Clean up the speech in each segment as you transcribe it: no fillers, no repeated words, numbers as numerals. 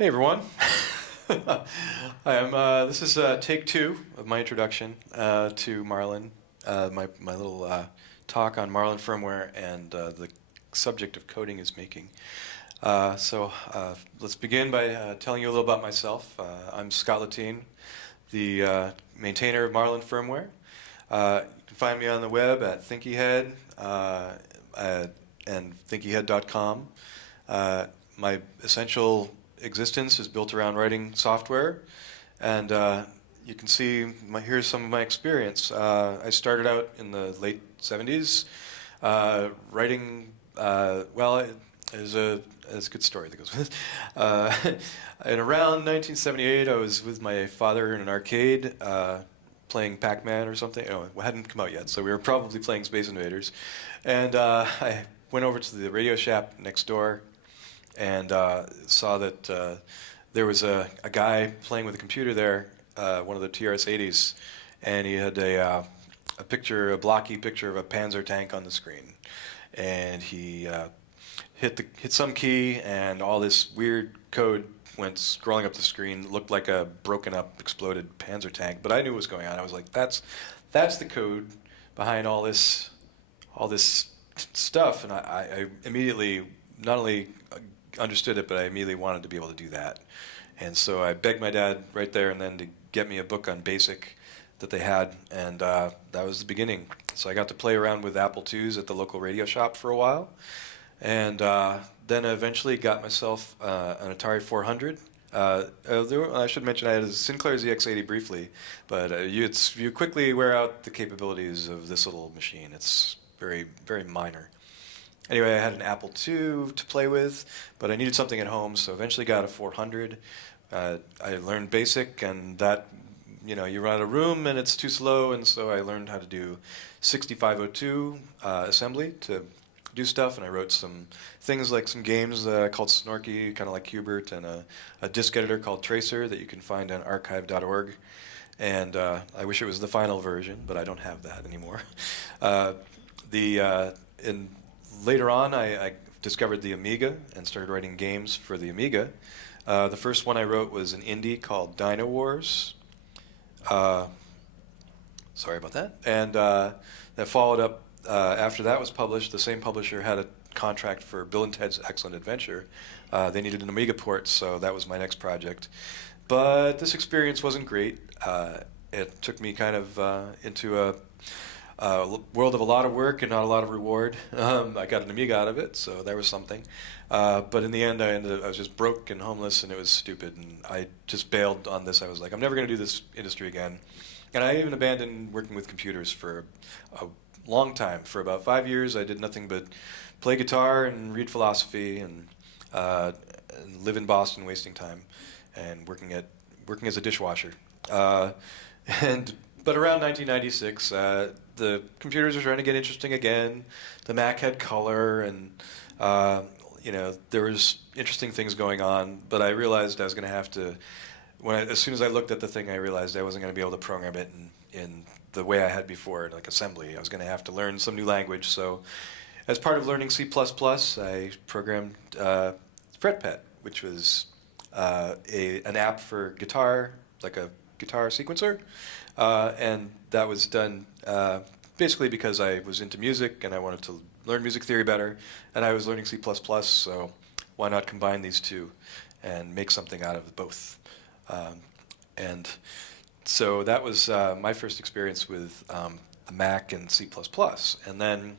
Hey everyone. This is take two of my introduction to Marlin, my little talk on Marlin Firmware and the subject of coding is making. Let's begin by telling you a little about myself. I'm Scott Lahtiene, the maintainer of Marlin Firmware. You can find me on the web at ThinkyHead and thinkyhead.com. My essential existence is built around writing software, and you can see here's some of my experience. I started out in the late 70s writing. It's a good story that goes with it. And around 1978, I was with my father in an arcade playing Pac-Man or something. Oh, it hadn't come out yet, so we were probably playing Space Invaders. And I went over to the Radio Shack next door and saw that there was a guy playing with a computer there, one of the TRS-80s, and he had a blocky picture of a Panzer tank on the screen. And he hit some key, and all this weird code went scrolling up the screen. It looked like a broken up, exploded Panzer tank, but I knew what was going on. I was like, that's the code behind all this stuff, and I immediately not only understood it, but I immediately wanted to be able to do that. And so I begged my dad right there and then to get me a book on BASIC that they had, and that was the beginning. So I got to play around with Apple IIs at the local radio shop for a while, and then eventually got myself an Atari 400. I should mention I had a Sinclair ZX80 briefly, but you quickly wear out the capabilities of this little machine. It's very, very minor. Anyway, I had an Apple II to play with, but I needed something at home, so eventually got a 400. I learned BASIC, and that, you run out of room and it's too slow, and so I learned how to do 6502 assembly to do stuff, and I wrote some things like some games called Snorky, kind of like Hubert, and a disk editor called Tracer that you can find on archive.org. And I wish it was the final version, but I don't have that anymore. Later on, I discovered the Amiga and started writing games for the Amiga. The first one I wrote was an indie called Dino Wars. Sorry about that. And that followed up, after that was published, the same publisher had a contract for Bill and Ted's Excellent Adventure. They needed an Amiga port, so that was my next project. But this experience wasn't great. It took me kind of into a world of a lot of work and not a lot of reward. I got an Amiga out of it, so there was something. But in the end, I was just broke and homeless, and it was stupid. And I just bailed on this. I was like, I'm never going to do this industry again. And I even abandoned working with computers for a long time. For about 5 years, I did nothing but play guitar and read philosophy and live in Boston, wasting time and working as a dishwasher. But around 1996, the computers were trying to get interesting again. The Mac had color, and there was interesting things going on. But I realized I was going to have to. As soon as I looked at the thing, I realized I wasn't going to be able to program it in the way I had before, like assembly. I was going to have to learn some new language. So, as part of learning C++, I programmed FretPet, which was an app for guitar, like a guitar sequencer. And that was done basically because I was into music and I wanted to learn music theory better, and I was learning C++, so why not combine these two and make something out of both? And so that was my first experience with the Mac and C++. And then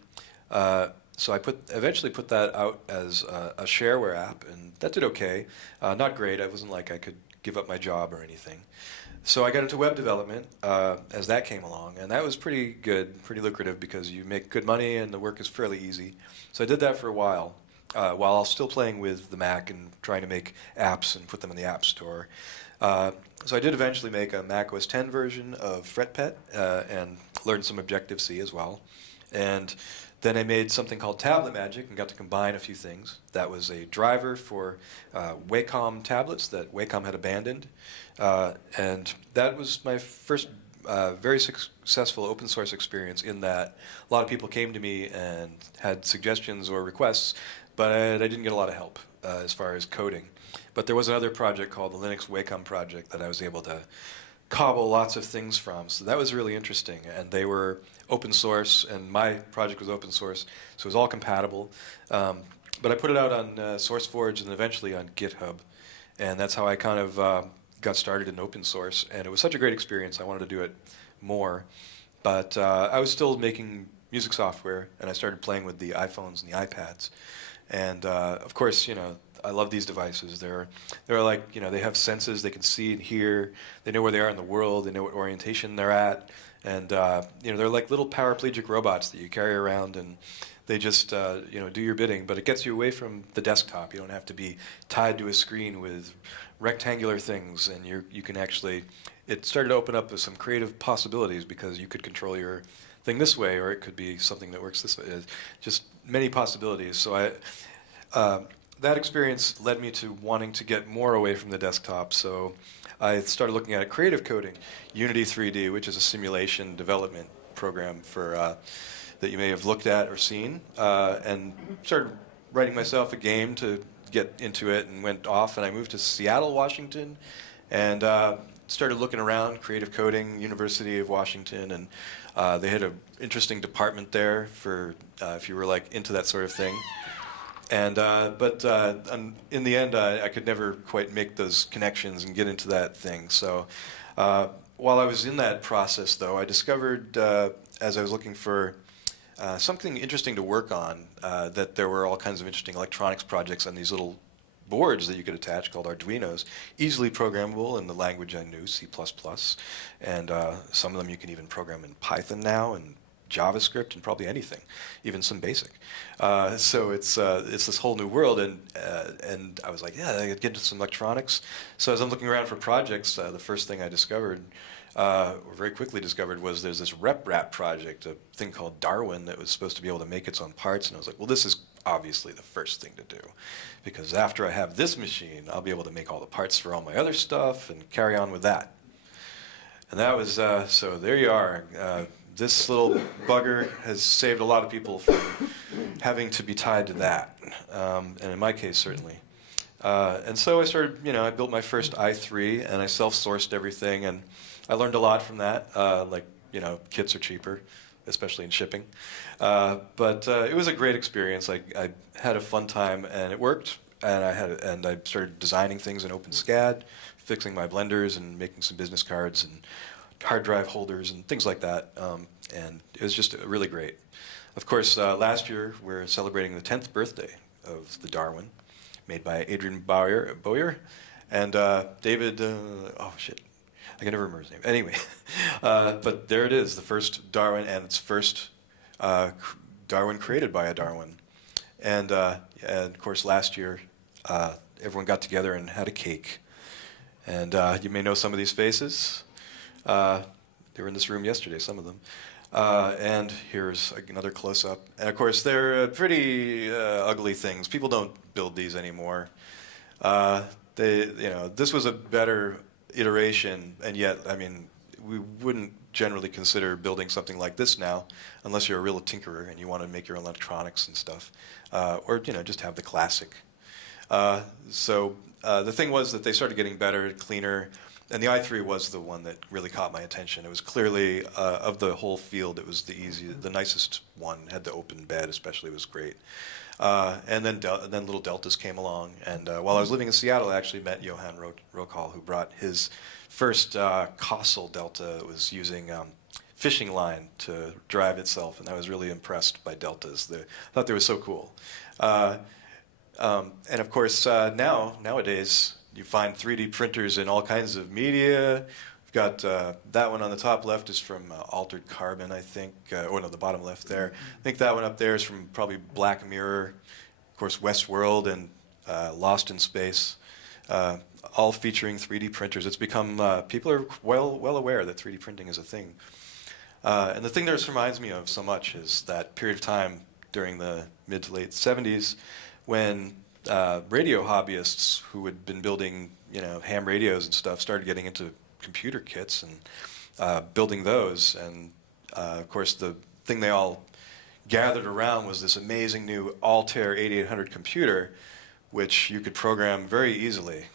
so I eventually put that out as a shareware app, and that did okay. Not great. It wasn't like I could give up my job or anything. So I got into web development as that came along, and that was pretty good, pretty lucrative, because you make good money and the work is fairly easy. So I did that for a while I was still playing with the Mac and trying to make apps and put them in the App Store. So I did eventually make a Mac OS X version of FretPet and learned some Objective-C as well. And then I made something called Tablet Magic and got to combine a few things. That was a driver for Wacom tablets that Wacom had abandoned. And that was my first very successful open source experience in that a lot of people came to me and had suggestions or requests, but I didn't get a lot of help as far as coding. But there was another project called the Linux Wacom project that I was able to cobble lots of things from. So that was really interesting. And they were open source, and my project was open source, so it was all compatible. But I put it out on SourceForge and eventually on GitHub. And that's how I kind of got started in open source. And it was such a great experience, I wanted to do it more. But I was still making music software, and I started playing with the iPhones and the iPads. And of course, you know, I love these devices. They're like, you know, they have senses, they can see and hear, they know where they are in the world, they know what orientation they're at, and you know, they're like little paraplegic robots that you carry around, and they just you know, do your bidding. But it gets you away from the desktop. You don't have to be tied to a screen with rectangular things, and you can actually. It started to open up with some creative possibilities because you could control your thing this way, or it could be something that works this way. Just many possibilities. So that experience led me to wanting to get more away from the desktop. So I started looking at creative coding, Unity 3D, which is a simulation development program for that you may have looked at or seen, and started writing myself a game to get into it, and went off, and I moved to Seattle, Washington, and started looking around, creative coding, University of Washington, and they had an interesting department there for if you were like into that sort of thing. And but in the end, I could never quite make those connections and get into that thing. So while I was in that process, though, I discovered as I was looking for something interesting to work on, that there were all kinds of interesting electronics projects on these little boards that you could attach called Arduinos, easily programmable in the language I knew, C++, and some of them you can even program in Python now, and JavaScript, and probably anything, even some BASIC. So it's this whole new world, and I was like, yeah, I could get into some electronics. So as I'm looking around for projects, the first thing I discovered, or very quickly discovered, was there's this Reprap project, a thing called Darwin that was supposed to be able to make its own parts, and I was like, well, this is obviously the first thing to do, because after I have this machine, I'll be able to make all the parts for all my other stuff and carry on with that. And that was, so there you are. This little bugger has saved a lot of people from having to be tied to that, and in my case, certainly. And so I started, you know, I built my first i3, and I self-sourced everything, and I learned a lot from that. Like, you know, kits are cheaper, especially in shipping. But it was a great experience. I had a fun time, and it worked. And I started designing things in OpenSCAD, fixing my blenders, and making some business cards and hard drive holders and things like that. And it was just really great. Of course, last year we're celebrating the 10th birthday of the Darwin, made by Adrian Boyer and David. Oh shit, I can never remember his name. Anyway, but there it is, the first Darwin, and its first Darwin created by a Darwin. And of course, last year everyone got together and had a cake. And you may know some of these faces. They were in this room yesterday, some of them. And here's another close-up. And of course, they're pretty ugly things. People don't build these anymore. You know, this was a better iteration, and yet, I mean, we wouldn't generally consider building something like this now, unless you're a real tinkerer and you want to make your own electronics and stuff, or you know, just have the classic. So the thing was that they started getting better, cleaner. And the i3 was the one that really caught my attention. It was clearly, of the whole field, it was the nicest one. It had the open bed, especially, was great. And then little Deltas came along. And while I was living in Seattle, I actually met Johan Rokal, who brought his first Kossel Delta. It was using fishing line to drive itself, and I was really impressed by Deltas. I thought they were so cool. And of course, nowadays, you find 3D printers in all kinds of media. We've got that one on the top left is from Altered Carbon, I think. Oh no, the bottom left there. I think that one up there is from probably Black Mirror. Of course, Westworld and Lost in Space, all featuring 3D printers. It's become, people are well aware that 3D printing is a thing. And the thing that this reminds me of so much is that period of time during the mid to late 70s when radio hobbyists who had been building, you know, ham radios and stuff started getting into computer kits, and building those. And of course, the thing they all gathered around was this amazing new Altair 8800 computer, which you could program very easily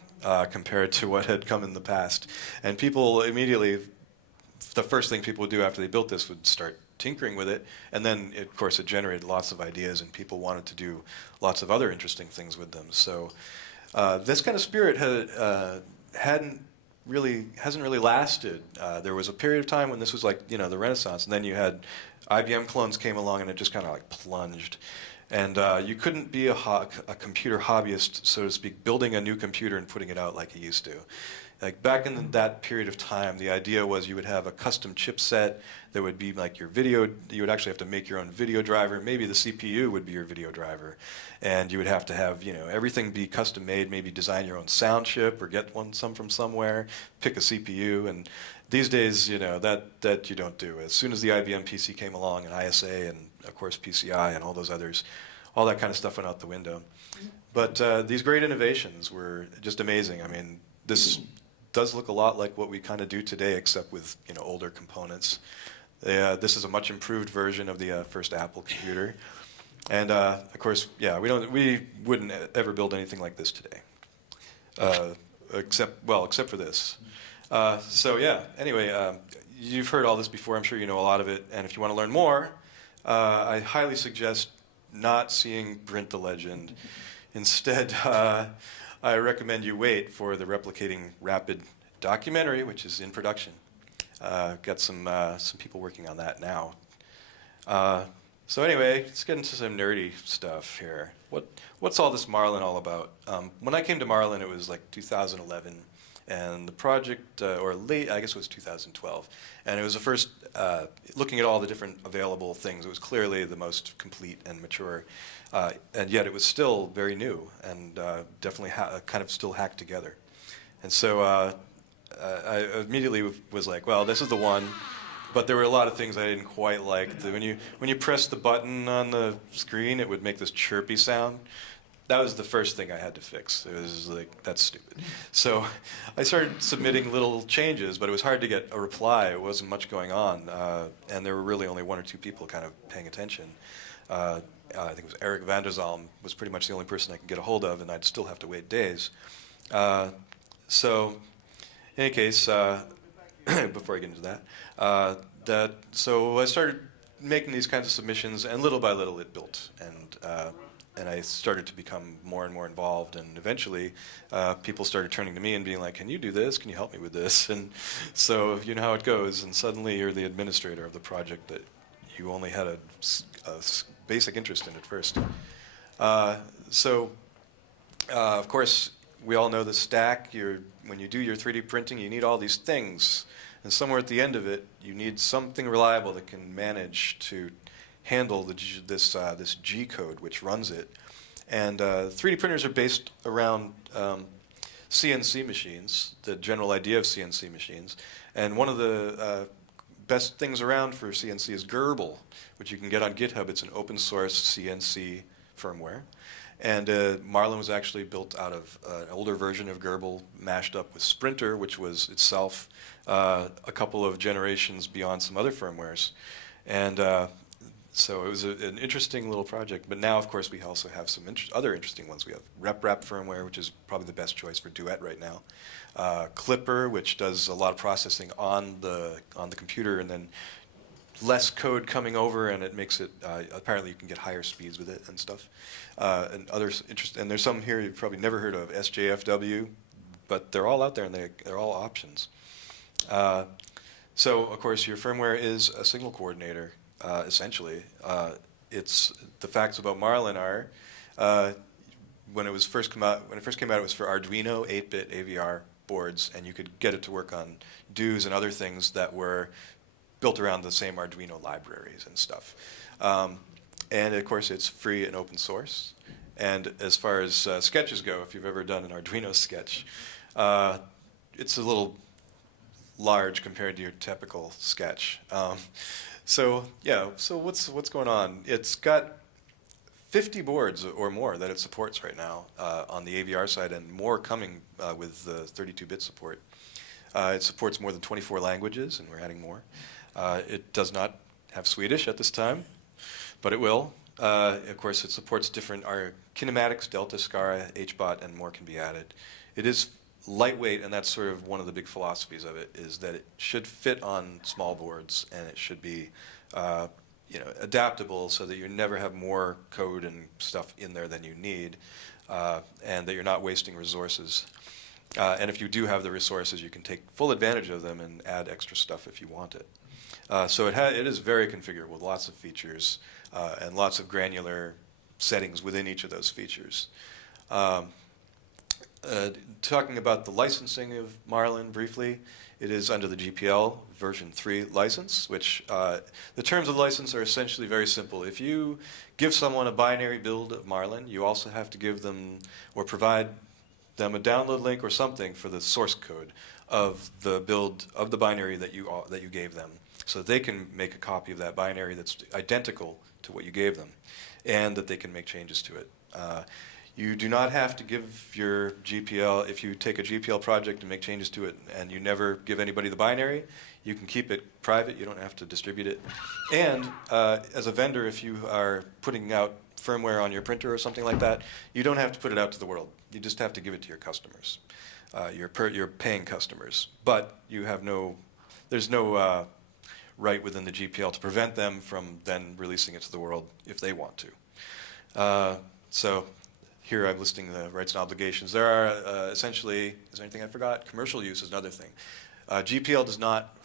compared to what had come in the past. And people immediately, the first thing people would do after they built this would start tinkering with it, and then of course it generated lots of ideas, and people wanted to do lots of other interesting things with them. So this kind of spirit hasn't really lasted. There was a period of time when this was like the Renaissance, and then you had IBM clones came along, and it just kind of like plunged. And you couldn't be a computer hobbyist, so to speak, building a new computer and putting it out like you used to. Like back in that period of time, the idea was you would have a custom chipset that would be like your video. You would actually have to make your own video driver. Maybe the CPU would be your video driver, and you would have to have everything be custom made. Maybe design your own sound chip or get some from somewhere. Pick a CPU, and these days that you don't do. As soon as the IBM PC came along, and ISA, and of course PCI, and all those others, all that kind of stuff went out the window. But these great innovations were just amazing. I mean, this does look a lot like what we kind of do today, except with older components. This is a much improved version of the first Apple computer, and of course, we wouldn't ever build anything like this today, except for this. Anyway, you've heard all this before. I'm sure you know a lot of it, and if you want to learn more, I highly suggest not seeing Brint the Legend. Instead, I recommend you wait for the Replicating Rapid documentary, which is in production. Got some people working on that now. So anyway, let's get into some nerdy stuff here. What's all this Marlin all about? When I came to Marlin, it was like 2011, and the project, or late, I guess it was 2012, and it was the first, looking at all the different available things, it was clearly the most complete and mature, and yet it was still very new, and definitely kind of still hacked together. And so I immediately was like, well, this is the one, but there were a lot of things I didn't quite like. When you press the button on the screen, it would make this chirpy sound. That was the first thing I had to fix. It was like, that's stupid. So I started submitting little changes, but it was hard to get a reply. It wasn't much going on, and there were really only one or two people kind of paying attention. I think it was Eric van der Zalm was pretty much the only person I could get a hold of, and I'd still have to wait days. So in any case, before I get into that, so I started making these kinds of submissions, and little by little it built, and I started to become more and more involved, and eventually people started turning to me and being like, can you do this? Can you help me with this? And so you know how it goes, and suddenly you're the administrator of the project that you only had a basic interest in at first. Of course, we all know the stack. When you do your 3D printing, you need all these things, and somewhere at the end of it, you need something reliable that can manage to handle this G code which runs it. And 3D printers are based around CNC machines, the general idea of CNC machines. And one of the best things around for CNC is Gerbil, which you can get on GitHub. It's an open source CNC firmware. And Marlin was actually built out of an older version of Gerbil mashed up with Sprinter, which was itself a couple of generations beyond some other firmwares. And so it was an interesting little project. But now, of course, we also have some other interesting ones. We have Reprap Firmware, which is probably the best choice for Duet right now. Clipper, which does a lot of processing on the computer, and then less code coming over, and it makes it, apparently you can get higher speeds with it and stuff. And others interesting, and there's some here you've probably never heard of, SJFW, but they're all out there, and they're all options. So, of course, your firmware is a signal coordinator. Essentially, it's the facts about Marlin are when it first came out, it was for Arduino 8-bit AVR boards, and you could get it to work on DOs and other things that were built around the same Arduino libraries and stuff. And of course, it's free and open source. And as far as sketches go, if you've ever done an Arduino sketch, it's a little large compared to your typical sketch. So what's going on? It's got 50 boards or more that it supports right now on the AVR side, and more coming with the 32-bit support. It supports more than 24 languages, and we're adding more. It does not have Swedish at this time, but it will. Of course, it supports different kinematics, delta, SCARA, HBOT, and more can be added. It is lightweight, and that's sort of one of the big philosophies of it, is that it should fit on small boards, and it should be adaptable so that you never have more code and stuff in there than you need, and that you're not wasting resources. And if you do have the resources, you can take full advantage of them and add extra stuff if you want it. So it is very configurable with lots of features and lots of granular settings within each of those features. Talking about the licensing of Marlin briefly, it is under the GPL version 3 license, which the terms of the license are essentially very simple. If you give someone a binary build of Marlin, you also have to give them or provide them a download link or something for the source code of the build of the binary that you gave them, so that they can make a copy of that binary that's identical to what you gave them, and that they can make changes to it. You do not have to give your GPL, if you take a GPL project and make changes to it and you never give anybody the binary, you can keep it private, you don't have to distribute it. And as a vendor, if you are putting out firmware on your printer or something like that, you don't have to put it out to the world. You just have to give it to your customers, your paying customers. But there's no right within the GPL to prevent them from then releasing it to the world if they want to. So here I'm listing the rights and obligations. There are essentially, is there anything I forgot? Commercial use is another thing. GPL does not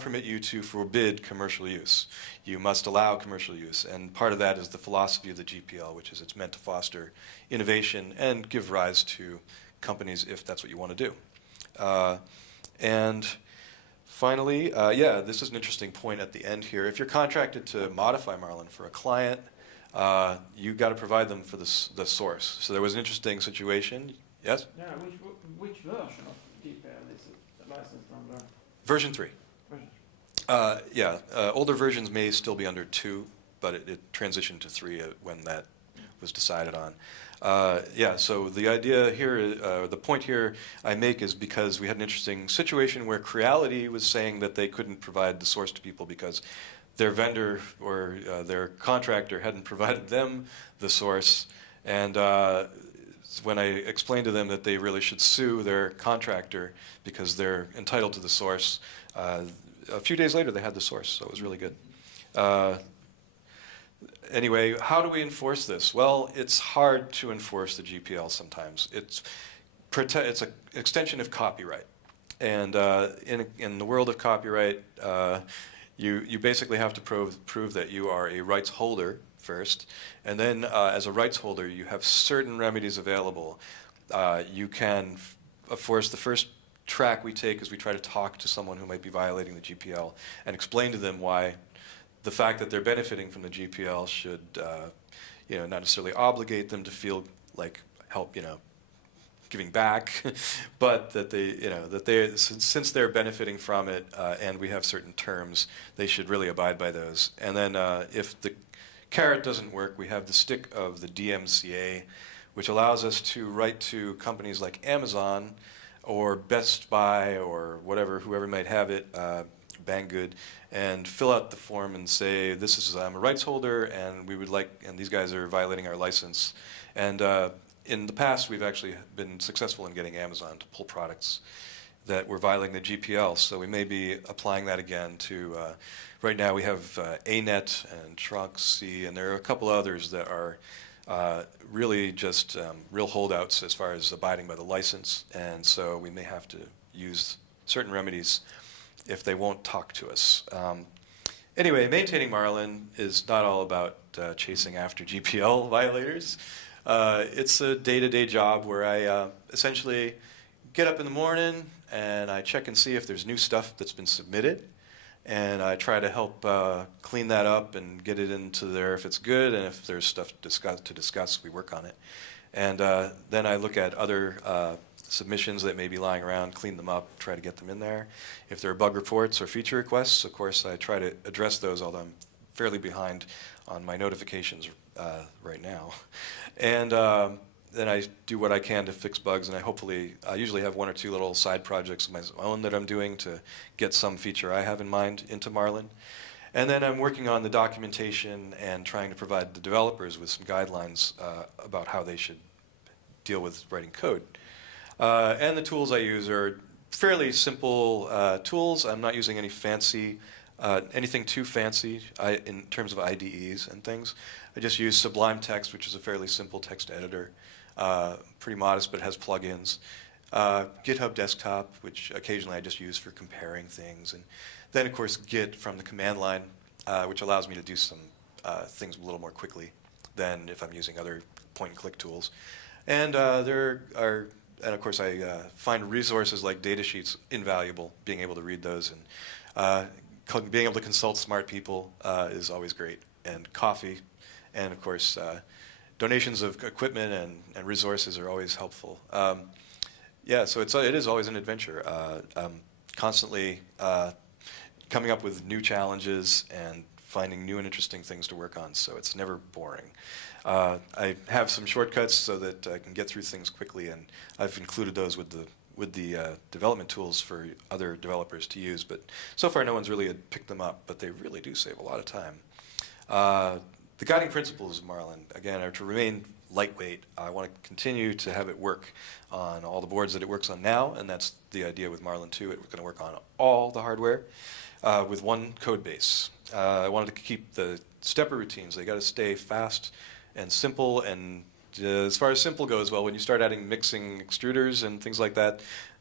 permit you to forbid commercial use. You must allow commercial use, and part of that is the philosophy of the GPL, which is it's meant to foster innovation and give rise to companies if that's what you want to do. And finally, this is an interesting point at the end here. If you're contracted to modify Marlin for a client, you've got to provide them for the source. So there was an interesting situation. Yes? Yeah, which version of GPL is it licensed from? Version 3. Older versions may still be under 2, but it transitioned to 3 when that was decided on. So the idea here, the point here I make is because we had an interesting situation where Creality was saying that they couldn't provide the source to people because their vendor or their contractor hadn't provided them the source, and when I explained to them that they really should sue their contractor because they're entitled to the source, a few days later they had the source, so it was really good. Anyway, how do we enforce this? Well, it's hard to enforce the GPL sometimes. It's an extension of copyright, and in the world of copyright, you basically have to prove that you are a rights holder first, and then as a rights holder you have certain remedies available. You can, of course, the first track we take is we try to talk to someone who might be violating the GPL and explain to them why the fact that they're benefiting from the GPL should not necessarily obligate them to feel like help, giving back, but that they since they're benefiting from it and we have certain terms, they should really abide by those. And then if the carrot doesn't work, we have the stick of the DMCA, which allows us to write to companies like Amazon or Best Buy or whoever might have it, Banggood, and fill out the form and say, I'm a rights holder and and these guys are violating our license. And in the past, we've actually been successful in getting Amazon to pull products that were violating the GPL, so we may be applying that again to, right now we have ANET and Tronc-C, and there are a couple others that are really just real holdouts as far as abiding by the license, and so we may have to use certain remedies if they won't talk to us. Anyway, maintaining Marlin is not all about chasing after GPL violators. It's a day-to-day job where I essentially get up in the morning and I check and see if there's new stuff that's been submitted, and I try to help clean that up and get it into there if it's good, and if there's stuff to discuss, we work on it. And then I look at other submissions that may be lying around, clean them up, try to get them in there. If there are bug reports or feature requests, of course, I try to address those, although I'm fairly behind on my notifications right now. And then I do what I can to fix bugs, and I usually have one or two little side projects of my own that I'm doing to get some feature I have in mind into Marlin. And then I'm working on the documentation and trying to provide the developers with some guidelines about how they should deal with writing code. And the tools I use are fairly simple tools. I'm not using anything too fancy in terms of IDEs and things. I just use Sublime Text, which is a fairly simple text editor, pretty modest, but has plugins. GitHub Desktop, which occasionally I just use for comparing things. And then, of course, Git from the command line, which allows me to do some things a little more quickly than if I'm using other point-and-click tools. And and of course, I find resources like datasheets invaluable. Being able to read those and being able to consult smart people is always great. And coffee, and of course, donations of equipment and resources are always helpful. Yeah, so it is always an adventure. Constantly coming up with new challenges and finding new and interesting things to work on, so it's never boring. I have some shortcuts so that I can get through things quickly, and I've included those with the development tools for other developers to use, but so far no one's really picked them up, but they really do save a lot of time. The guiding principles of Marlin, again, are to remain lightweight. I want to continue to have it work on all the boards that it works on now, and that's the idea with Marlin 2. It's going to work on all the hardware with one code base. I wanted to keep the stepper routines. They got to stay fast and simple, and as far as simple goes, well, when you start adding mixing extruders and things like that,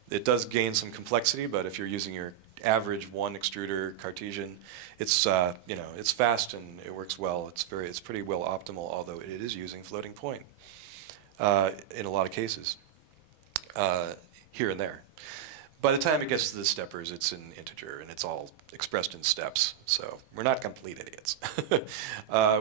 it does gain some complexity, but if you're using your average one extruder Cartesian, it's it's fast and it works well. It's pretty well optimal, although it is using floating point in a lot of cases here and there. By the time it gets to the steppers, it's in integer and it's all expressed in steps. So we're not complete idiots.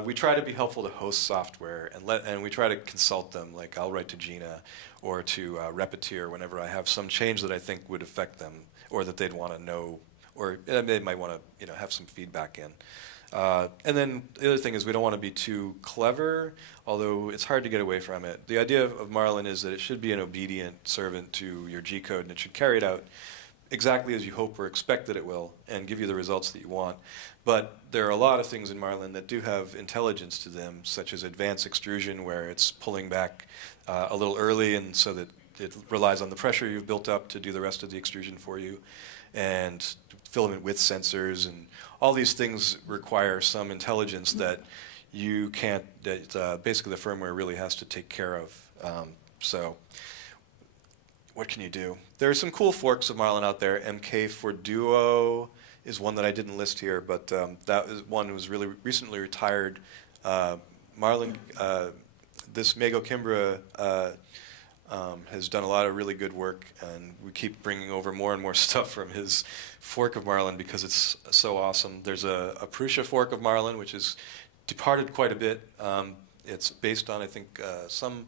We try to be helpful to host software and we try to consult them. Like I'll write to Gina or to Repetier whenever I have some change that I think would affect them, or that they'd want to know, or they might want to have some feedback in. And then the other thing is we don't want to be too clever, although it's hard to get away from it. The idea of Marlin is that it should be an obedient servant to your G code, and it should carry it out exactly as you hope or expect that it will, and give you the results that you want. But there are a lot of things in Marlin that do have intelligence to them, such as advanced extrusion, where it's pulling back a little early, and so that it relies on the pressure you've built up to do the rest of the extrusion for you, and filament width sensors, and all these things require some intelligence that you can't, that basically the firmware really has to take care of. So what can you do? There are some cool forks of Marlin out there. MK for Duo is one that I didn't list here, but that is one who was really recently retired. Marlin, this Mago Kimbra has done a lot of really good work, and we keep bringing over more and more stuff from his fork of Marlin because it's so awesome. There's a Prusa fork of Marlin, which has departed quite a bit. It's based on, I think, some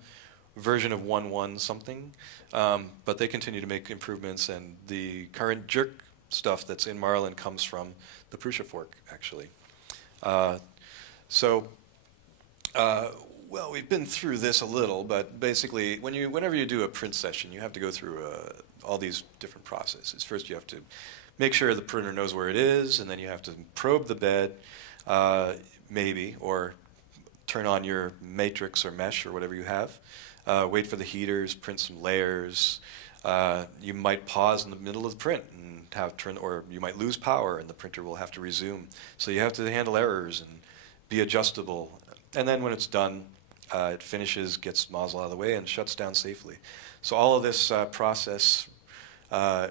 version of 1.1 something, but they continue to make improvements, and the current jerk stuff that's in Marlin comes from the Prusa fork, actually. Well, we've been through this a little, but basically, whenever you do a print session, you have to go through all these different processes. First, you have to make sure the printer knows where it is, and then you have to probe the bed, maybe, or turn on your matrix or mesh or whatever you have. Wait for the heaters, print some layers. You might pause in the middle of the print and or you might lose power, and the printer will have to resume. So you have to handle errors and be adjustable. And then when it's done, it finishes, gets nozzle out of the way, and shuts down safely. So all of this process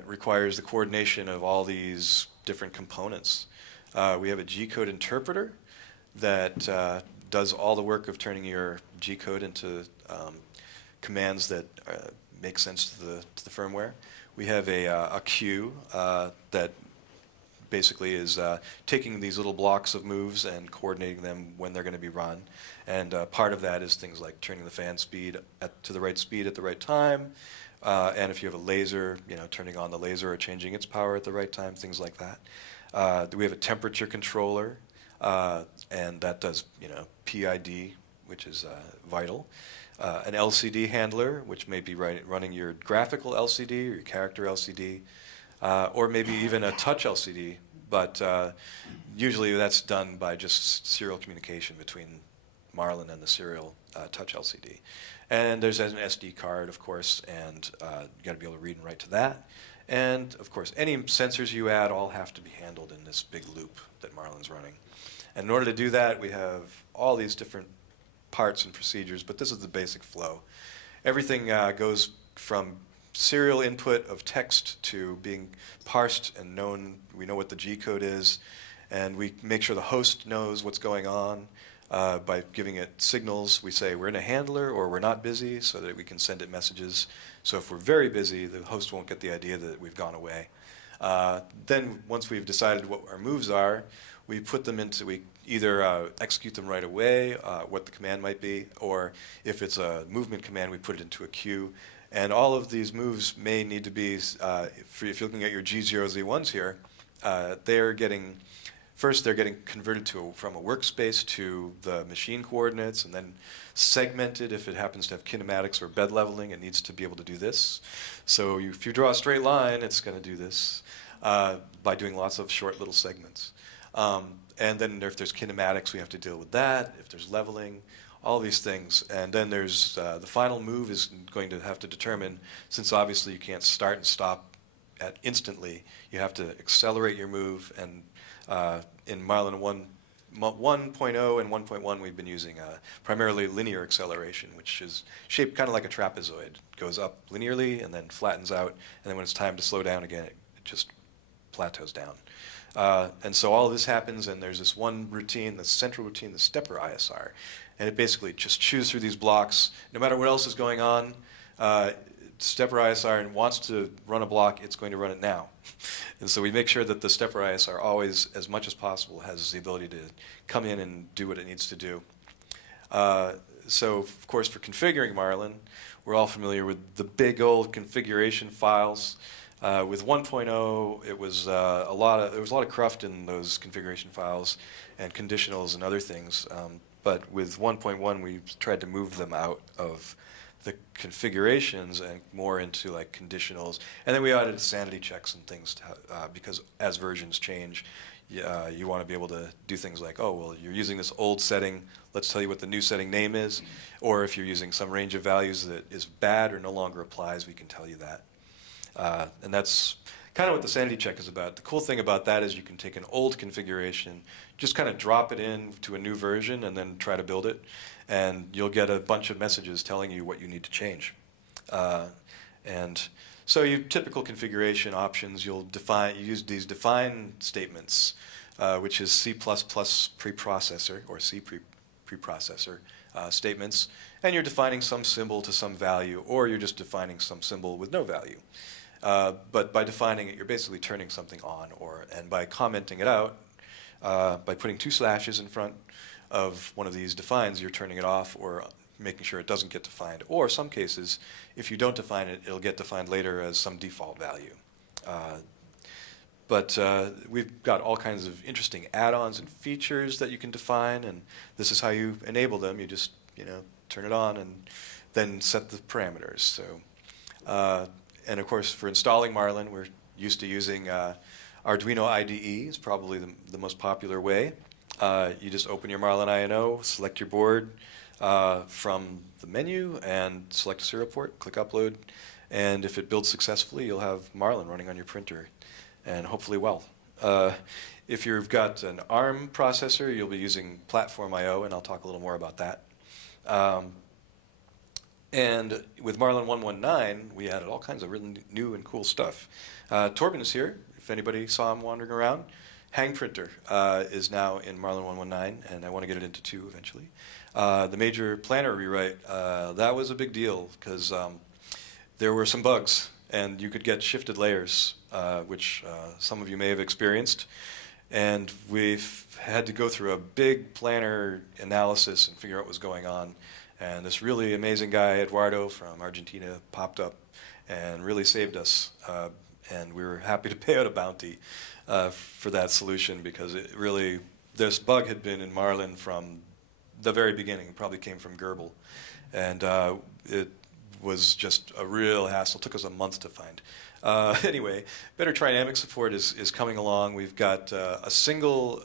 requires the coordination of all these different components. We have a G-code interpreter that does all the work of turning your G-code into commands that make sense to the firmware. We have a queue that basically is taking these little blocks of moves and coordinating them when they're going to be run. And part of that is things like turning the fan speed to the right speed at the right time. And if you have a laser, turning on the laser or changing its power at the right time, things like that. We have a temperature controller, and that does, PID, which is vital. An LCD handler, which may be running your graphical LCD or your character LCD, or maybe even a touch LCD, but usually that's done by just serial communication between Marlin and the serial touch LCD. And there's an SD card, of course, and you got to be able to read and write to that. And of course, any sensors you add all have to be handled in this big loop that Marlin's running. And in order to do that, we have all these different parts and procedures, but this is the basic flow. Everything goes from serial input of text to being parsed and known. We know what the G code is, and we make sure the host knows what's going on by giving it signals. We say we're in a handler or we're not busy so that we can send it messages. So if we're very busy, the host won't get the idea that we've gone away. Then once we've decided what our moves are, we put them into, we either execute them right away, what the command might be, or if it's a movement command, we put it into a queue. And all of these moves may need to be, if you're looking at your G0s, Z1s here, they're getting converted from a workspace to the machine coordinates, and then segmented if it happens to have kinematics or bed leveling. It needs to be able to do this. So if you draw a straight line, it's going to do this by doing lots of short little segments. And then if there's kinematics, we have to deal with that. If there's leveling, all these things. And then there's the final move is going to have to determine, since obviously you can't start and stop instantly, you have to accelerate your move. And in Marlin 1.0 and 1.1, we've been using primarily linear acceleration, which is shaped kind of like a trapezoid. It goes up linearly and then flattens out, and then when it's time to slow down again, it just plateaus down. And so all of this happens, and there's this one routine, the central routine, the stepper ISR. And it basically just chews through these blocks. No matter what else is going on, stepper ISR wants to run a block, it's going to run it now. And so we make sure that the stepper ISR always, as much as possible, has the ability to come in and do what it needs to do. So, of course, for configuring Marlin, we're all familiar with the big old configuration files. With 1.0, there was a lot of cruft in those configuration files and conditionals and other things. But with 1.1, we tried to move them out of the configurations and more into like conditionals. And then we added sanity checks and things because as versions change, you want to be able to do things like, oh, well, you're using this old setting, let's tell you what the new setting name is. Or if you're using some range of values that is bad or no longer applies, we can tell you that. And that's kind of what the sanity check is about. The cool thing about that is you can take an old configuration, just kind of drop it in to a new version and then try to build it, and you'll get a bunch of messages telling you what you need to change. And so your typical configuration options, you use these define statements, which is C++ preprocessor or C preprocessor statements, and you're defining some symbol to some value, or you're just defining some symbol with no value. But by defining it, you're basically turning something on, and by commenting it out, by putting 2 slashes in front of one of these defines, you're turning it off or making sure it doesn't get defined. Or some cases, if you don't define it, it'll get defined later as some default value. But we've got all kinds of interesting add-ons and features that you can define, and this is how you enable them. You just turn it on and then set the parameters. So, and of course, for installing Marlin, we're used to using Arduino IDE. Is probably the most popular way. You just open your Marlin INO, select your board from the menu, and select a serial port, click upload, and if it builds successfully, you'll have Marlin running on your printer, and hopefully well. If you've got an ARM processor, you'll be using Platform IO, and I'll talk a little more about that. And with Marlin 1.19, we added all kinds of really new and cool stuff. Torben is here, if anybody saw him wandering around. Hang printer is now in Marlin 1.19, and I want to get it into 2 eventually. The major planner rewrite, that was a big deal because there were some bugs, and you could get shifted layers, which some of you may have experienced. And we've had to go through a big planner analysis and figure out what was going on. And this really amazing guy, Eduardo from Argentina, popped up and really saved us. And we were happy to pay out a bounty for that solution because it really, this bug had been in Marlin from the very beginning. It probably came from Gerbil. And it was just a real hassle. It took us a month to find. Anyway, better trinamic support is coming along. We've got a single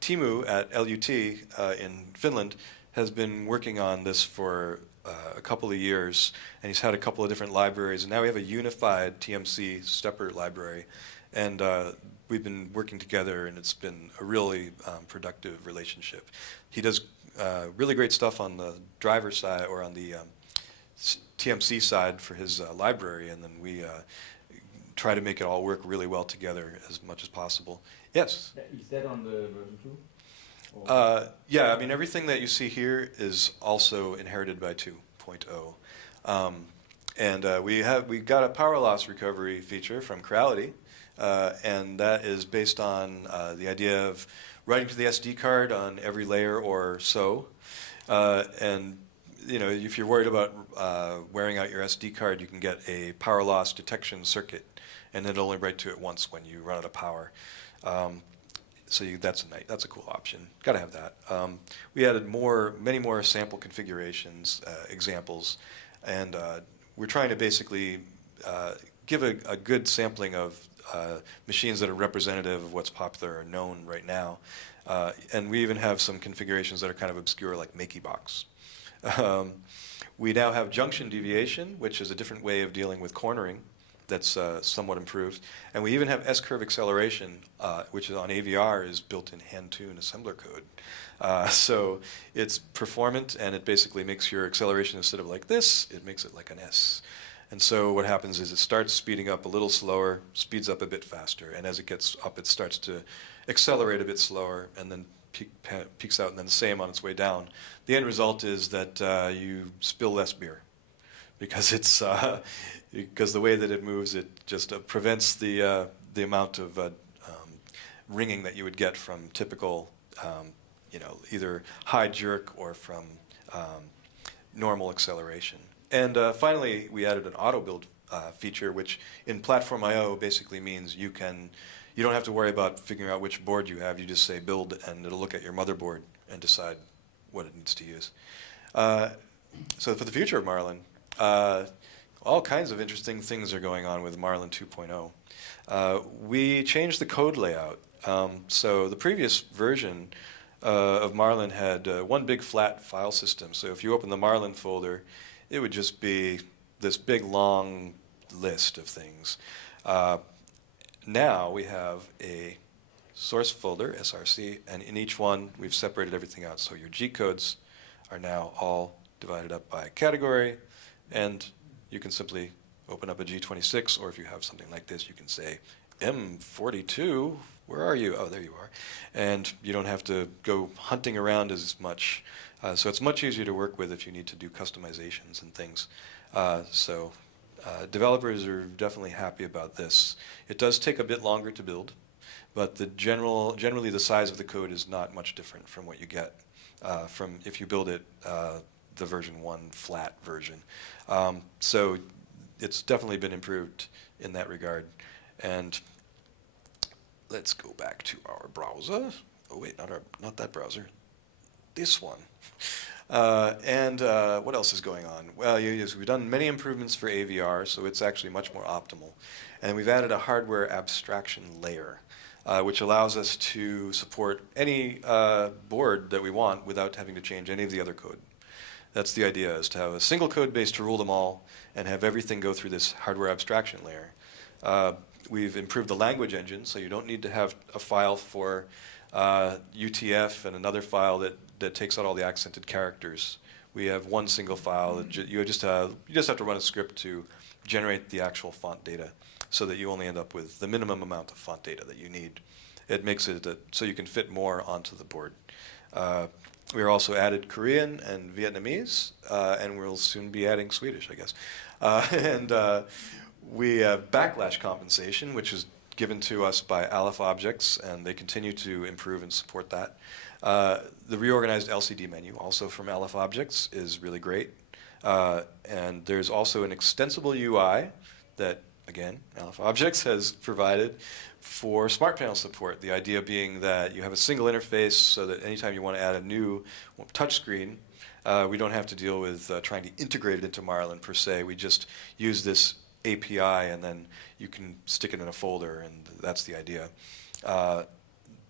Timu at LUT in Finland has been working on this for a couple of years, and he's had a couple of different libraries, and now we have a unified TMC stepper library, and we've been working together, and it's been a really productive relationship. He does really great stuff on the driver side, or on the TMC side for his library, and then we try to make it all work really well together as much as possible. Yes? Is that on the version 2? Yeah, I mean, everything that you see here is also inherited by 2.0. And we got a power loss recovery feature from Creality, and that is based on the idea of writing to the SD card on every layer or so. And you know, if you're worried about wearing out your SD card, you can get a power loss detection circuit, and it'll only write to it once when you run out of power. So that's a cool option. Got to have that. We added many more sample configurations, examples, and we're trying to basically give a good sampling of machines that are representative of what's popular or known right now. And we even have some configurations that are kind of obscure, like MakeyBox. We now have junction deviation, which is a different way of dealing with cornering that's somewhat improved. And we even have S-curve acceleration, which is on AVR, is built in hand-tune assembler code. So it's performant, and it basically makes your acceleration, instead of like this, it makes it like an S. And so what happens is it starts speeding up a little slower, speeds up a bit faster, and as it gets up, it starts to accelerate a bit slower, and then peaks out, and then the same on its way down. The end result is that you spill less beer, because it's because the way that it moves, it just prevents the amount of ringing that you would get from typical, you know, either high jerk or from normal acceleration. And finally, we added an auto build feature, which in Platform I/O basically means you don't have to worry about figuring out which board you have. You just say build, and it'll look at your motherboard and decide what it needs to use. So for the future of Marlin, all kinds of interesting things are going on with Marlin 2.0. We changed the code layout. So the previous version of Marlin had one big flat file system. So if you open the Marlin folder, it would just be this big long list of things. Now we have a source folder, SRC, and in each one we've separated everything out. So your G codes are now all divided up by category, and you can simply open up a G26, or if you have something like this, you can say M42, where are you? Oh, there you are. And you don't have to go hunting around as much. So it's much easier to work with if you need to do customizations and things. Developers are definitely happy about this. It does take a bit longer to build, but generally the size of the code is not much different from what you get from if you build it the version 1 flat version. So it's definitely been improved in that regard. And let's go back to our browser. Oh wait, not that browser. This one. What else is going on? Well, we've done many improvements for AVR, so it's actually much more optimal. And we've added a hardware abstraction layer, which allows us to support any board that we want without having to change any of the other code. That's the idea, is to have a single code base to rule them all and have everything go through this hardware abstraction layer. We've improved the language engine, so you don't need to have a file for UTF and another file that takes out all the accented characters. We have one single file. You just have to run a script to generate the actual font data, so that you only end up with the minimum amount of font data that you need. It makes it so you can fit more onto the board. We also added Korean and Vietnamese, and we'll soon be adding Swedish, I guess. We have backlash compensation, which is given to us by Aleph Objects, and they continue to improve and support that. The reorganized LCD menu, also from Aleph Objects, is really great. And there's also an extensible UI that again, Aleph Objects has provided for smart panel support. The idea being that you have a single interface so that anytime you want to add a new touchscreen, we don't have to deal with trying to integrate it into Marlin per se. We just use this API and then you can stick it in a folder, and that's the idea.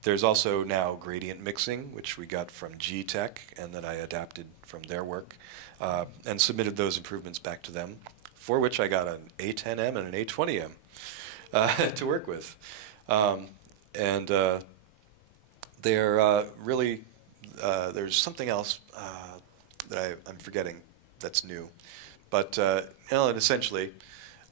There's also now gradient mixing, which we got from G-Tech and that I adapted from their work and submitted those improvements back to them, for which I got an A10M and an A20M to work with. They're really, there's something else that I'm forgetting that's new. But and essentially,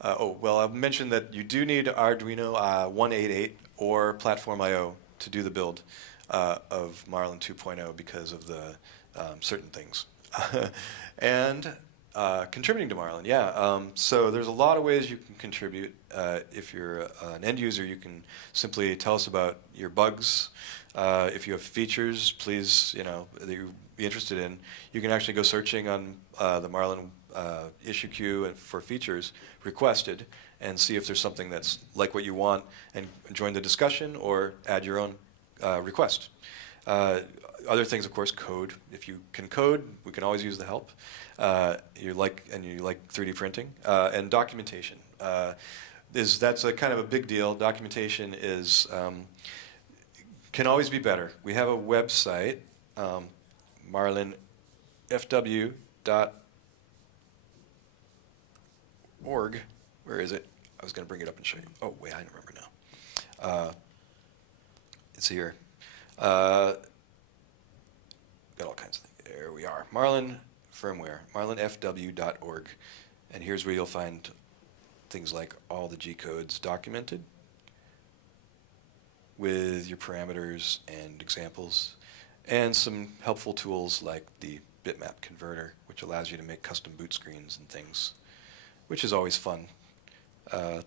I'll mention that you do need Arduino 188 or Platform IO to do the build of Marlin 2.0 because of the certain things. And contributing to Marlin, yeah. So there's a lot of ways you can contribute. If you're an end user, you can simply tell us about your bugs. If you have features, please, that you'd be interested in, you can actually go searching on the Marlin issue queue for features requested and see if there's something that's like what you want and join the discussion or add your own request. Other things, of course, code. If you can code, we can always use the help. You like 3D printing and documentation. That's a kind of a big deal. Documentation can always be better. We have a website, marlinfw.org. Where is it? I was going to bring it up and show you. Oh, wait, I remember now. It's here. Got all kinds of things. There we are. Marlin Firmware, marlinfw.org. And here's where you'll find things like all the G-codes documented with your parameters and examples, and some helpful tools like the bitmap converter, which allows you to make custom boot screens and things, which is always fun. I'll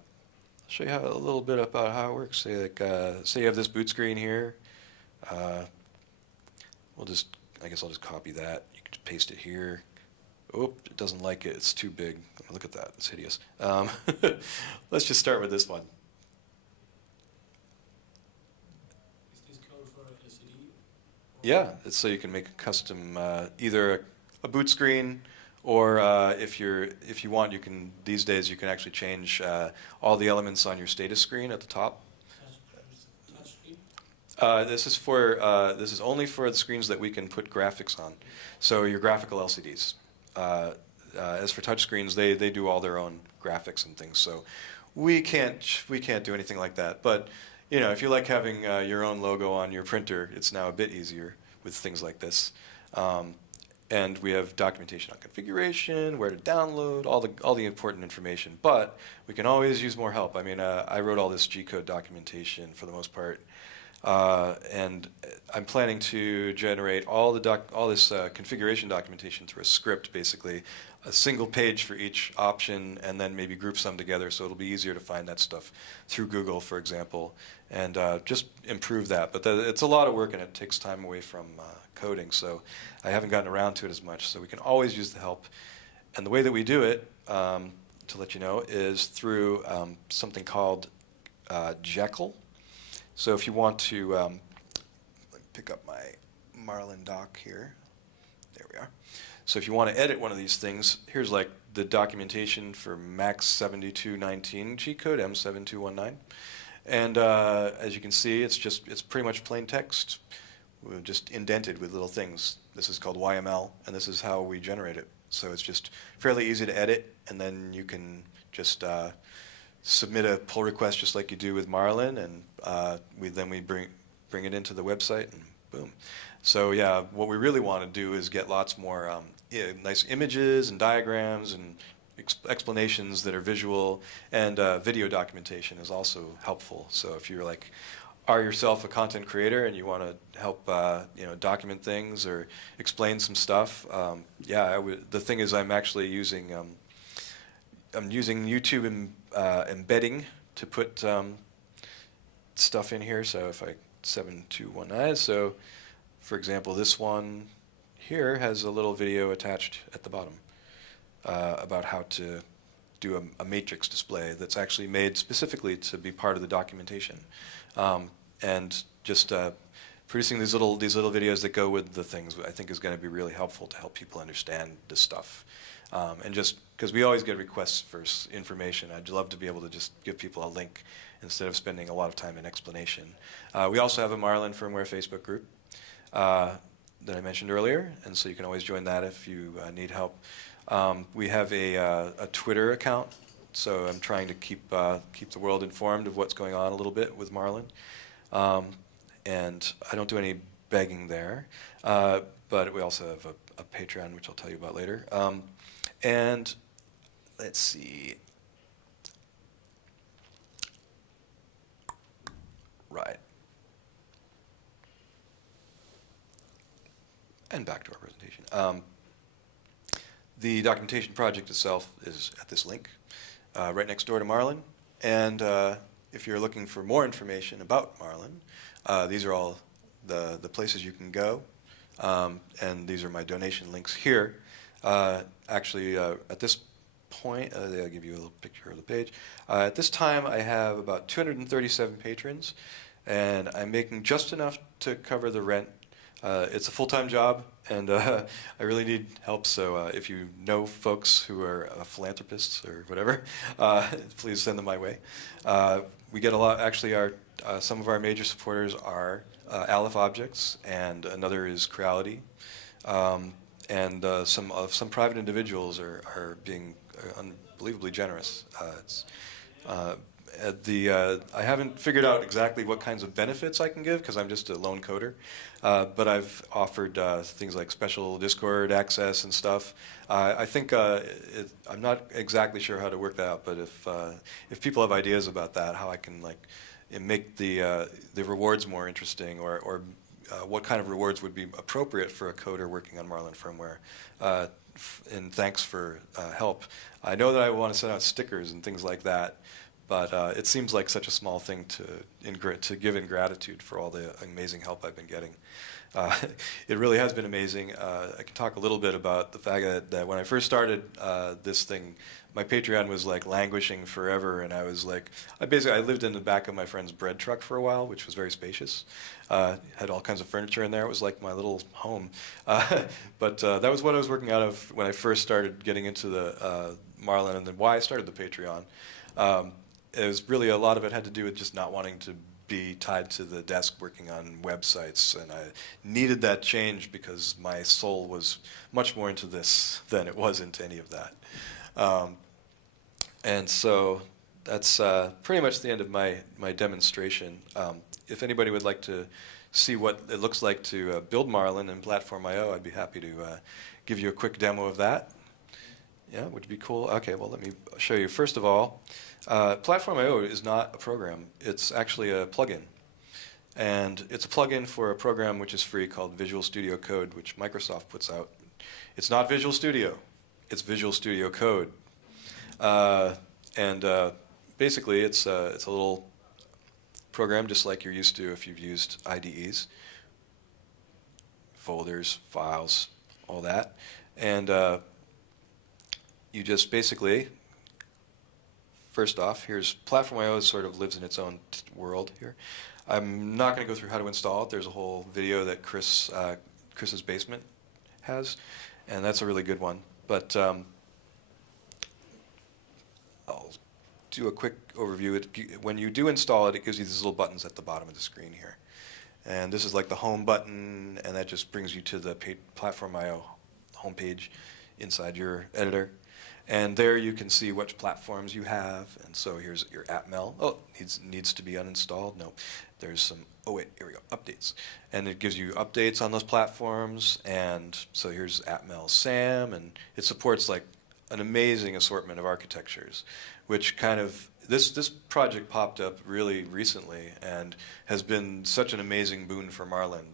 show you a little bit about how it works. Say you have this boot screen here. I guess I'll just copy that. You can just paste it here. Oh, it doesn't like it. It's too big. Look at that. It's hideous. Let's just start with this one. Is this code for LCD? Yeah, it's so you can make a custom either a boot screen, or if you want, you can. These days, you can actually change all the elements on your status screen at the top. Touch screen? This is only for the screens that we can put graphics on. So your graphical LCDs. As for touch screens, they do all their own graphics and things. So we can't do anything like that. But if you like having your own logo on your printer, it's now a bit easier with things like this. And we have documentation on configuration, where to download, all the important information. But we can always use more help. I mean, I wrote all this G-code documentation for the most part, and I'm planning to generate all this configuration documentation through a script, basically, a single page for each option, and then maybe group some together, so it'll be easier to find that stuff through Google, for example, and just improve that. But it's a lot of work, and it takes time away from coding, so I haven't gotten around to it as much. So we can always use the help, and the way that we do it, to let you know, is through something called Jekyll. So if you want to, let me pick up my Marlin doc here. There we are. So if you want to edit one of these things, here's like the documentation for MAX7219 G-code, M7219. And as you can see, it's pretty much plain text. We've just indented with little things. This is called YML, and this is how we generate it. So it's just fairly easy to edit, and then you can just submit a pull request just like you do with Marlin, and we bring it into the website, and boom. So yeah, what we really want to do is get lots more nice images and diagrams and explanations that are visual, and video documentation is also helpful. So if you're are yourself a content creator and you want to help document things or explain some stuff, the thing is I'm actually using YouTube embedding to put stuff in here. So if 7219, so for example, this one here has a little video attached at the bottom about how to do a matrix display that's actually made specifically to be part of the documentation, and just producing these little videos that go with the things I think is going to be really helpful to help people understand this stuff. And just because we always get requests for information, I'd love to be able to just give people a link instead of spending a lot of time in explanation. We also have a Marlin Firmware Facebook group that I mentioned earlier, and so you can always join that if you need help. We have a Twitter account, so I'm trying to keep the world informed of what's going on a little bit with Marlin. And I don't do any begging there, but we also have a Patreon, which I'll tell you about later. And let's see. Right. And back to our presentation. The documentation project itself is at this link, right next door to Marlin. And if you're looking for more information about Marlin, these are all the places you can go. And these are my donation links here. Actually, at this point, I'll give you a little picture of the page. At this time, I have about 237 patrons, and I'm making just enough to cover the rent. It's a full-time job, and I really need help, so if you know folks who are philanthropists or whatever, please send them my way. We get a lot, actually, some of our major supporters are Aleph Objects, and another is Creality. And some private individuals are being unbelievably generous. I haven't figured out exactly what kinds of benefits I can give because I'm just a lone coder, but I've offered things like special Discord access and stuff. I think I'm not exactly sure how to work that out, but if people have ideas about that, how I can like make the rewards more interesting, or what kind of rewards would be appropriate for a coder working on Marlin Firmware. And thanks for help. I know that I want to send out stickers and things like that, but it seems like such a small thing to give in gratitude for all the amazing help I've been getting. It really has been amazing. I can talk a little bit about the fact that when I first started this thing, my Patreon was like languishing forever, and I was like, I lived in the back of my friend's bread truck for a while, which was very spacious. Had all kinds of furniture in there. It was like my little home. But that was what I was working out of when I first started getting into the Marlin, and then why I started the Patreon. It was really, a lot of it had to do with just not wanting to be tied to the desk working on websites, and I needed that change because my soul was much more into this than it was into any of that. And so that's pretty much the end of my demonstration. If anybody would like to see what it looks like to build Marlin in Platform.io, I'd be happy to give you a quick demo of that. Yeah, would be cool. Okay, well, let me show you. First of all, Platform.io is not a program. It's actually a plugin. And it's a plugin for a program which is free called Visual Studio Code, which Microsoft puts out. It's not Visual Studio. It's Visual Studio Code. Basically, it's a little program just like you're used to if you've used IDEs. Folders, files, all that. And you just basically, first off, here's Platform.io sort of lives in its own world here. I'm not going to go through how to install it. There's a whole video that Chris's Basement has, and that's a really good one. But I'll do a quick overview. When you do install it, it gives you these little buttons at the bottom of the screen here. And this is like the home button, and that just brings you to the Platform.io homepage inside your editor. And there you can see which platforms you have. And so here's your AppMel. Oh, needs to be uninstalled. No, there's some, oh wait, here we go, updates. And it gives you updates on those platforms. And so here's AppMel SAM, and it supports like an amazing assortment of architectures, which kind of, this project popped up really recently and has been such an amazing boon for Marlin.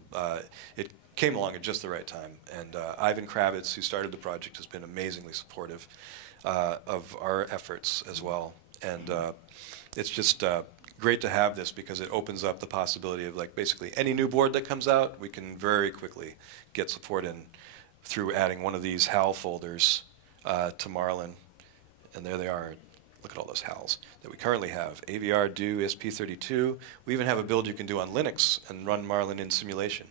It came along at just the right time. And Ivan Kravitz, who started the project, has been amazingly supportive of our efforts as well. And it's just great to have this because it opens up the possibility of like basically any new board that comes out, we can very quickly get support in through adding one of these HAL folders to Marlin. and there they are. Look at all those HALs that we currently have. AVR, do, SP32. We even have a build you can do on Linux and run Marlin in simulation.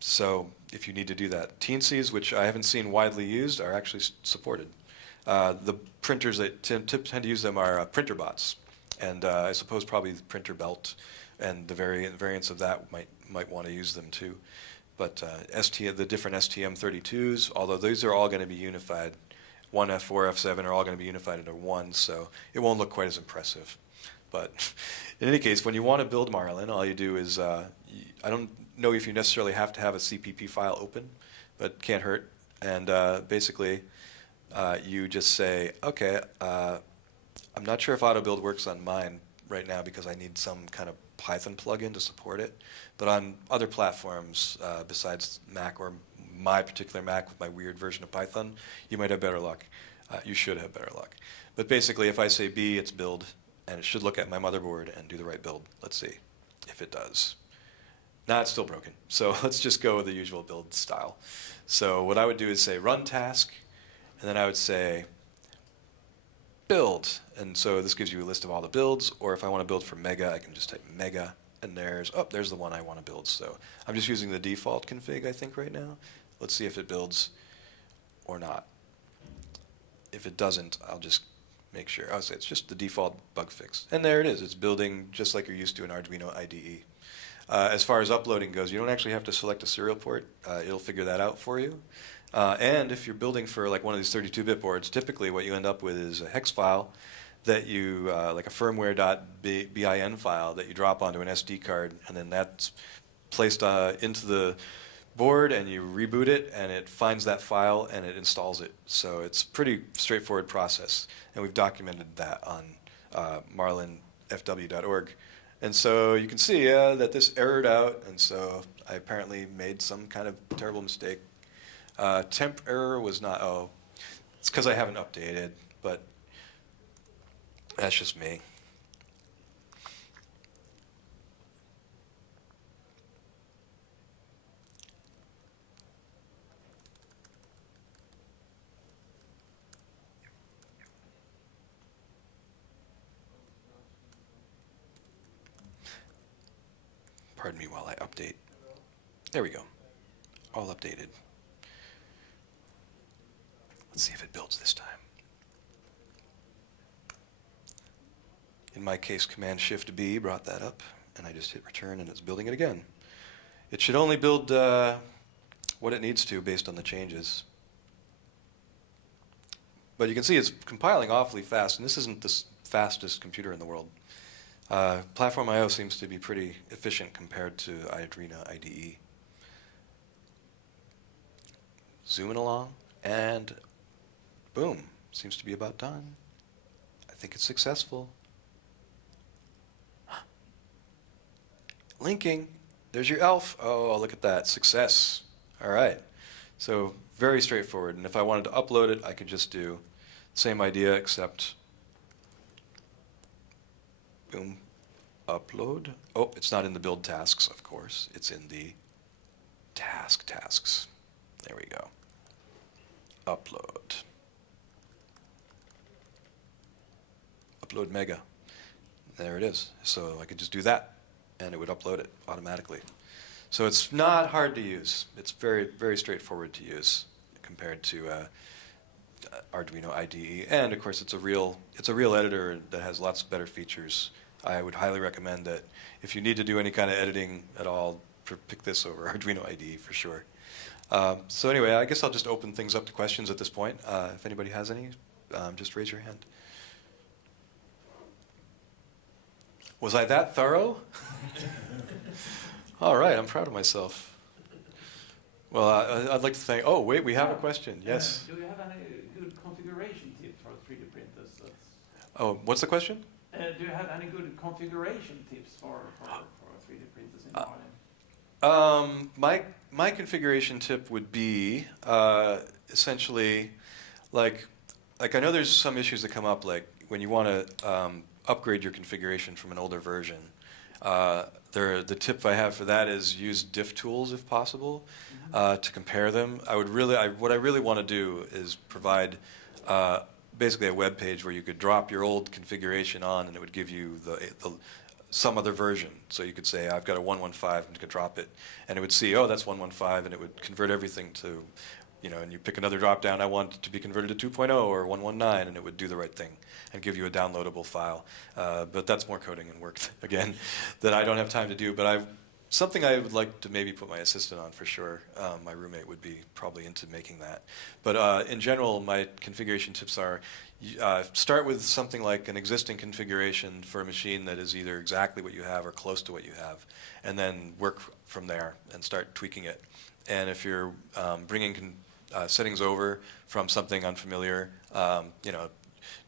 So if you need to do that. TNCs, which I haven't seen widely used, are actually supported. The printers that tend to use them are printer bots. And I suppose probably the printer belt and the variants of that might want to use them too. But the different STM32s, although these are all going to be unified, 1, F4, F7 are all going to be unified into one, so it won't look quite as impressive. But in any case, when you want to build Marlin, all you do is, I don't know if you necessarily have to have a CPP file open, but can't hurt. And basically, you just say, okay, I'm not sure if AutoBuild works on mine right now because I need some kind of Python plugin to support it. But on other platforms besides Mac or my particular Mac with my weird version of Python, you might have better luck. You should have better luck. But basically, if I say B, it's build, and it should look at my motherboard and do the right build. Let's see if it does. Nah, it's still broken. So let's just go with the usual build style. So what I would do is say run task, and then I would say build. And so this gives you a list of all the builds, or if I want to build for Mega, I can just type Mega, and there's the one I want to build. So I'm just using the default config, I think, right now. Let's see if it builds or not. If it doesn't, I'll just make sure. I'll say it's just the default bug fix. And there it is. It's building just like you're used to in Arduino IDE. As far as uploading goes, you don't actually have to select a serial port. It'll figure that out for you. And if you're building for like one of these 32-bit boards, typically what you end up with is a hex file that you, like a firmware.bin file that you drop onto an SD card, and then that's placed into the board, and you reboot it, and it finds that file, and it installs it. So it's a pretty straightforward process, and we've documented that on marlinfw.org. And so you can see that this errored out, and so I apparently made some kind of terrible mistake. Temp error was not, it's because I haven't updated, but that's just me. Pardon me while I update. There we go. All updated. Let's see if it builds this time. In my case, Command-Shift-B brought that up, and I just hit return, and it's building it again. It should only build what it needs to based on the changes. But you can see it's compiling awfully fast, and this isn't the fastest computer in the world. Platform I/O seems to be pretty efficient compared to Arduino IDE. Zooming along, and boom, seems to be about done. I think it's successful. Linking, there's your ELF. Oh, look at that, success. All right, so very straightforward. And if I wanted to upload it, I could just do the same idea, except boom, upload. Oh, it's not in the build tasks, of course. It's in the tasks. There we go. Upload. Upload Mega. There it is. So I could just do that, and it would upload it automatically. So it's not hard to use. It's very, very straightforward to use compared to Arduino IDE. And of course, it's a real editor that has lots of better features. I would highly recommend that if you need to do any kind of editing at all, pick this over Arduino IDE for sure. So anyway, I guess I'll just open things up to questions at this point. If anybody has any, just raise your hand. Was I that thorough? All right, I'm proud of myself. Well, I'd like to thank, oh, wait, we have a question. Yes. Do you have any good configuration tips for 3D printers? Oh, what's the question? Do you have any good configuration tips for 3D printers in Marlin? My configuration tip would be essentially like I know there's some issues that come up, like when you want to upgrade your configuration from an older version. The tip I have for that is use diff tools if possible to compare them. What I really want to do is provide basically a web page where you could drop your old configuration on, and it would give you some other version. So you could say, I've got a 115, and you could drop it, and it would see, oh, that's 115, and it would convert everything to, and you pick another drop down, I want it to be converted to 2.0 or 119, and it would do the right thing and give you a downloadable file. But that's more coding and work, again, that I don't have time to do. But something I would like to maybe put my assistant on for sure. My roommate would be probably into making that. But in general, my configuration tips are, start with something like an existing configuration for a machine that is either exactly what you have or close to what you have, and then work from there and start tweaking it. And if you're bringing settings over from something unfamiliar,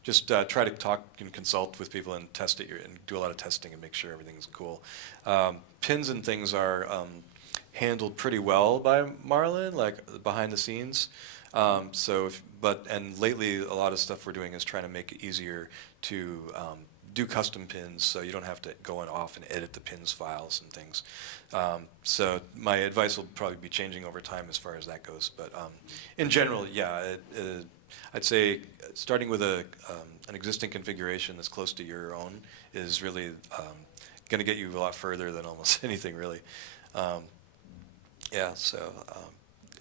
just try to talk and consult with people and test it and do a lot of testing and make sure everything's cool. Pins and things are handled pretty well by Marlin, like behind the scenes. And lately a lot of stuff we're doing is trying to make it easier to do custom pins, so you don't have to go off and edit the pins files and things. So my advice will probably be changing over time as far as that goes. But in general, yeah, I'd say starting with an existing configuration that's close to your own is really going to get you a lot further than almost anything, really. Yeah, so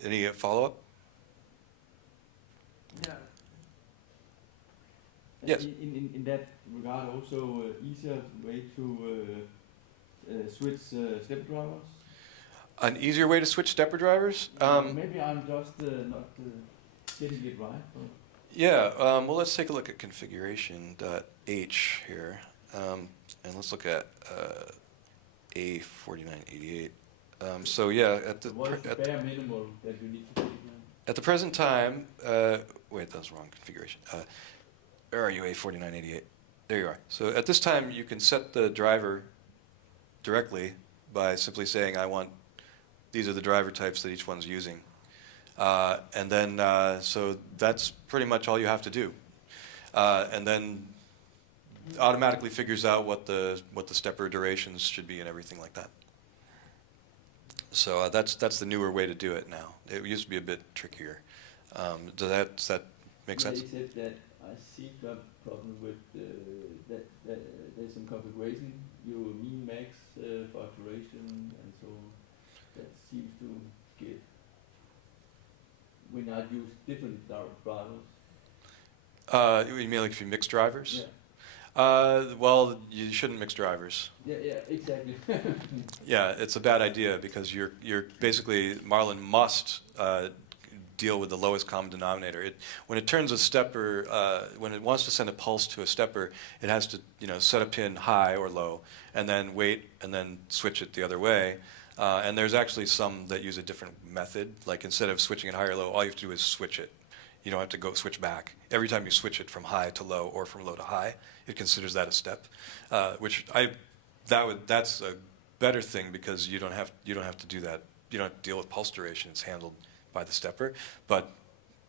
any follow-up? Yeah. Yes. In that regard, also easier way to switch stepper drivers? An easier way to switch stepper drivers? Maybe I'm just not getting it right. But Yeah, well, let's take a look at configuration.h here. And let's look at A4988. So yeah, what is the bare minimum that you need to take? At the present time, wait, that's the wrong configuration. Where are you, A4988? There you are. So at this time, you can set the driver directly by simply saying, these are the driver types that each one's using. And then, so that's pretty much all you have to do. And then automatically figures out what the stepper durations should be and everything like that. So that's the newer way to do it now. It used to be a bit trickier. Does that make sense? They said that I see got problem with that there's some configuration, your mean max fluctuation, and so that seems to get when I use different drivers. You mean like if you mix drivers? Yeah. Well, you shouldn't mix drivers. Yeah, exactly. Yeah, it's a bad idea because you're basically, Marlin must deal with the lowest common denominator. When it turns a stepper, when it wants to send a pulse to a stepper, it has to set a pin high or low, and then wait, and then switch it the other way. And there's actually some that use a different method. Like instead of switching it high or low, all you have to do is switch it. You don't have to go switch back. Every time you switch it from high to low or from low to high, it considers that a step, that's a better thing because you don't have to do that. You don't have to deal with pulse duration. It's handled by the stepper. But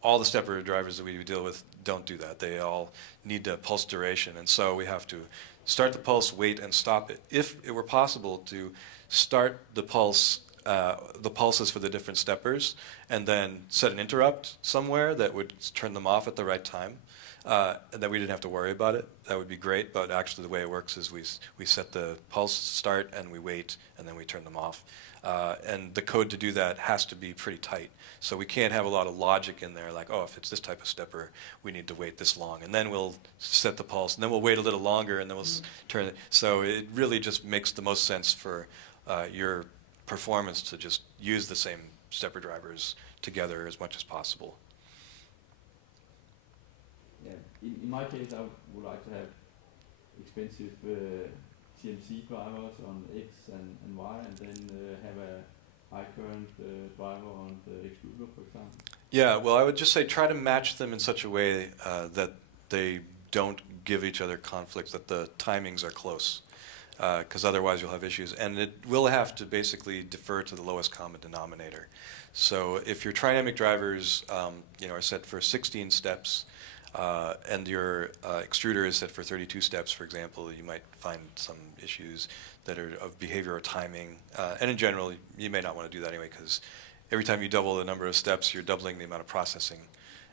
all the stepper drivers that we deal with don't do that. They all need a pulse duration, and so we have to start the pulse, wait, and stop it. If it were possible to start the pulses for the different steppers, and then set an interrupt somewhere that would turn them off at the right time, and that we didn't have to worry about it, that would be great. But actually the way it works is we set the pulse start, and we wait, and then we turn them off. And the code to do that has to be pretty tight. So we can't have a lot of logic in there, like, oh, if it's this type of stepper, we need to wait this long. And then we'll set the pulse, and then we'll wait a little longer, and then we'll turn it. So it really just makes the most sense for your performance to just use the same stepper drivers together as much as possible. Yeah, in my case, I would like to have expensive CMC drivers on X and Y, and then have a high current driver on the extruder, for example. Yeah, well, I would just say try to match them in such a way that they don't give each other conflicts, that the timings are close. Because otherwise you'll have issues, and it will have to basically defer to the lowest common denominator. So if your trinamic drivers are set for 16 steps, and your extruder is set for 32 steps, for example, you might find some issues that are of behavior or timing. And in general, you may not want to do that anyway, because every time you double the number of steps, you're doubling the amount of processing.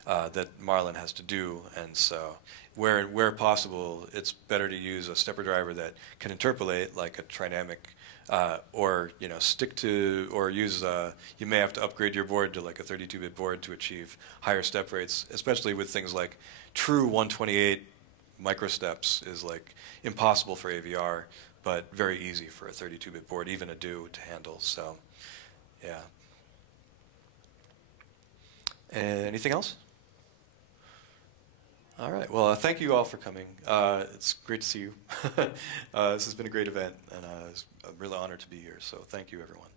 that Marlin has to do, and so where possible, it's better to use a stepper driver that can interpolate like a trinamic, or stick to or use. You may have to upgrade your board to like a 32-bit board to achieve higher step rates, especially with things like true 128 microsteps is like impossible for AVR, but very easy for a 32-bit board, even a DO to handle. So, yeah. Anything else? All right. Well, thank you all for coming. It's great to see you. This has been a great event, and it's a real honor to be here. So thank you, everyone.